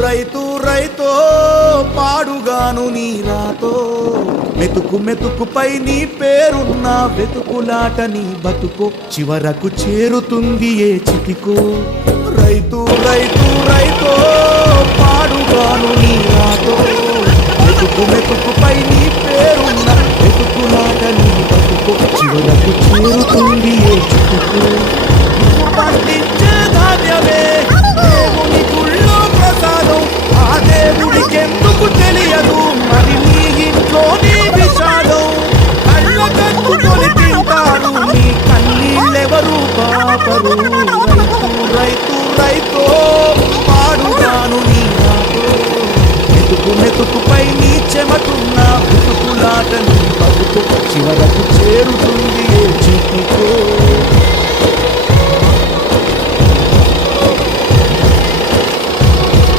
రైతు రైతో పాడుగాను నీరాతో మెతుకు మెతుకుపై నీ పేరున్న వెతుకులాట నీ బతుకో చివరకు చేరుతుంది ఏ చితికో రైతు రైతు రైతో